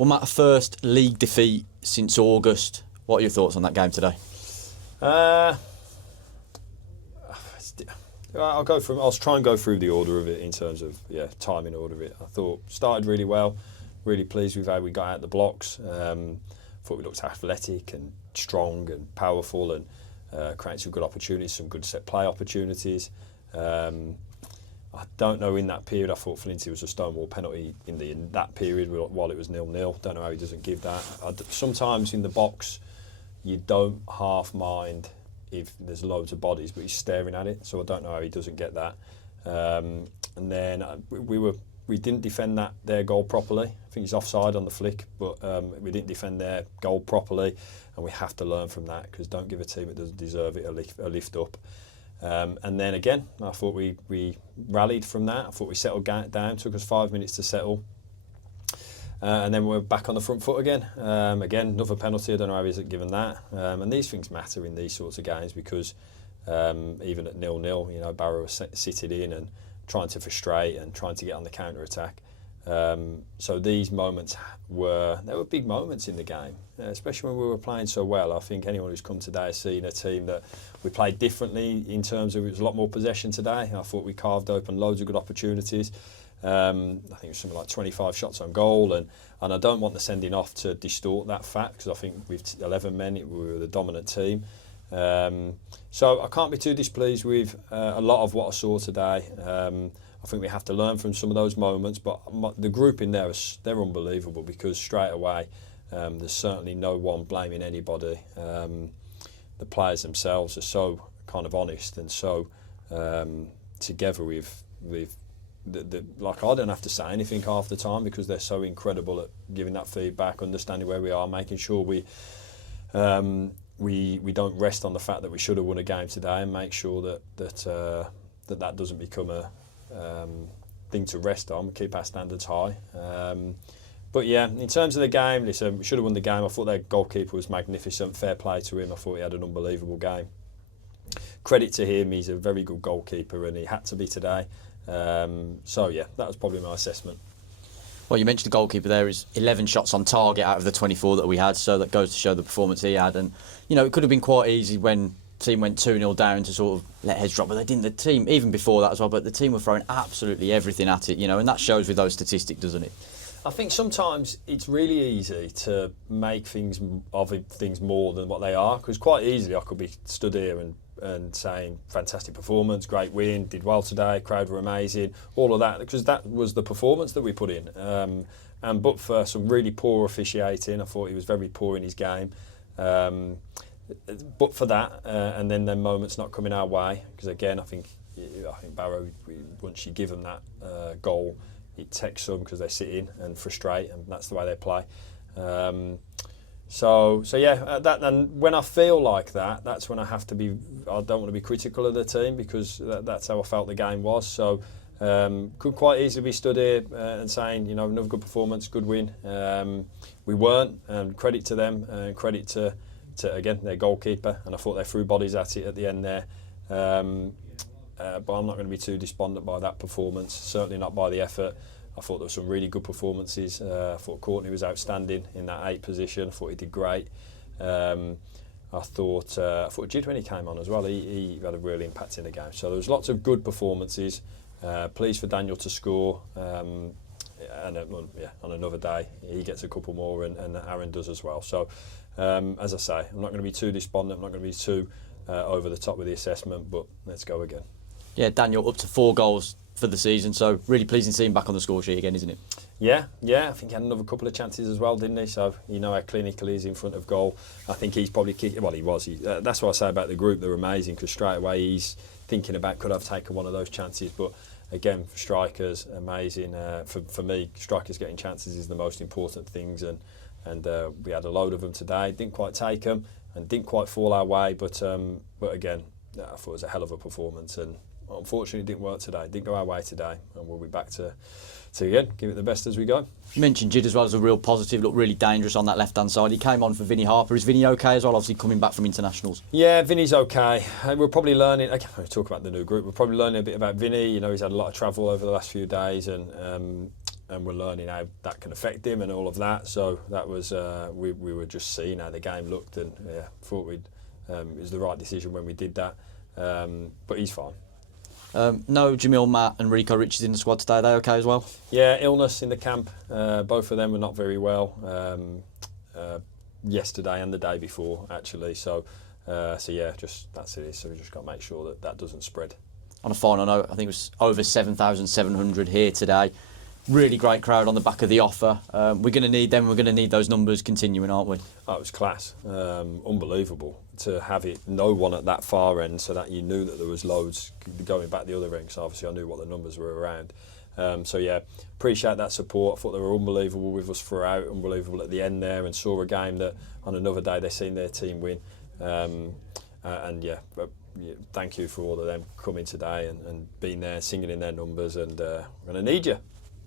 Well, Matt, first league defeat since August. What are your thoughts on that game today? I'll try and go through the order of it in terms of timing order of it. I thought started really well, really pleased with how we got out the blocks. Thought we looked athletic and strong and powerful and created some good opportunities, some good set play opportunities. I don't know, in that period I thought Flinty was a stonewall penalty in that period while it was 0-0. Don't know how he doesn't give that. Sometimes in the box you don't half mind if there's loads of bodies, but he's staring at it, so I don't know how he doesn't get that. And then we didn't defend their goal properly. I think he's offside on the flick, but we didn't defend their goal properly, and we have to learn from that, because don't give a team that doesn't deserve it a lift up. And then again, I thought we rallied from that. I thought we settled down. Took us 5 minutes to settle. And then we're back on the front foot again. Again, another penalty. I don't know how he's given that. And these things matter in these sorts of games, because even at 0-0, Barrow was sitting in and trying to frustrate and trying to get on the counter attack. So these moments were big moments in the game, especially when we were playing so well. I think anyone who's come today has seen a team that we played differently in terms of it was a lot more possession today. I thought we carved open loads of good opportunities. I think it was something like 25 shots on goal, and I don't want the sending off to distort that fact, because I think with 11 men we were the dominant team. So I can't be too displeased with a lot of what I saw today. I think we have to learn from some of those moments, but the group in there, they're unbelievable, because straight away there's certainly no one blaming anybody. The players themselves are so kind of honest and so together with like, I don't have to say anything half the time, because they're so incredible at giving that feedback, understanding where we are, making sure we don't rest on the fact that we should have won a game today, and make sure that doesn't become a thing to rest on. We keep our standards high. But yeah, in terms of the game, listen, we should have won the game. I thought their goalkeeper was magnificent. Fair play to him. I thought he had an unbelievable game. Credit to him. He's a very good goalkeeper, and he had to be today. So yeah, that was probably my assessment. Well, you mentioned the goalkeeper there is 11 shots on target out of the 24 that we had, so that goes to show the performance he had. And it could have been quite easy when the team went 2-0 down to sort of let heads drop, but they didn't. The team, even before that as well, but the team were throwing absolutely everything at it, and that shows with those statistics, doesn't it? I think sometimes it's really easy to make things more than what they are, because quite easily I could be stood here and saying fantastic performance, great win, did well today, crowd were amazing, all of that, because that was the performance that we put in. But for some really poor officiating, I thought he was very poor in his game. But for that, and then moments not coming our way, because again, I think Barrow, once you give them that goal, it takes some, because they sit in and frustrate, and that's the way they play. So yeah, and when I feel like that, that's when I have to be. I don't want to be critical of the team, because that's how I felt the game was. So could quite easily be stood here and saying, another good performance, good win. We weren't, and credit to them, and credit to again their goalkeeper. And I thought they threw bodies at it at the end there. But I'm not going to be too despondent by that performance, certainly not by the effort. I thought there were some really good performances. I thought Courtney was outstanding in that 8 position. I thought he did great. I thought Jid, when he came on as well, he had a real impact in the game. So there was lots of good performances. Pleased for Daniel to score. And on another day, he gets a couple more, and Aaron does as well. So as I say, I'm not going to be too despondent. I'm not going to be too over the top with the assessment, but let's go again. Yeah, Daniel up to 4 goals for the season, so really pleasing to see him back on the score sheet again, isn't it? Yeah, I think he had another couple of chances as well, didn't he? So how clinical he is in front of goal. I think he's probably he was. That's what I say about the group. They're amazing, because straight away he's thinking about, could I've taken one of those chances? But again, for strikers, amazing. For me, strikers getting chances is the most important things, and we had a load of them today. Didn't quite take them and didn't quite fall our way, but again, I thought it was a hell of a performance, and unfortunately it didn't work today. It didn't go our way today, and we'll be back to again give it the best as we go. You mentioned Jid as well as a real positive, looked really dangerous on that left hand side. He came on for Vinnie Harper. Is Vinnie okay as well, obviously coming back from internationals? Yeah, Vinnie's okay. We're probably learning, again, we talk about the new group, we're probably learning a bit about Vinnie. He's had a lot of travel over the last few days, and and we're learning how that can affect him and all of that. So that was we were just seeing how the game looked, and thought it was the right decision when we did that. But he's fine. No, Jamil, Matt and Rico Richards in the squad today. Are they okay as well? Yeah, illness in the camp. Both of them were not very well yesterday and the day before, actually. So yeah, just that's it. So we just got to make sure that doesn't spread. On a final note, I think it was over 7,700 here today. Really great crowd on the back of the offer. We're going to need them. We're going to need those numbers continuing, aren't we? Oh, it was class. Unbelievable to have it. No one at that far end, so that you knew that there was loads going back the other end. So obviously I knew what the numbers were around. So yeah, appreciate that support. I thought they were unbelievable with us throughout, unbelievable at the end there, and saw a game that on another day they've seen their team win. And yeah, thank you for all of them coming today and being there, singing in their numbers, and we're going to need you.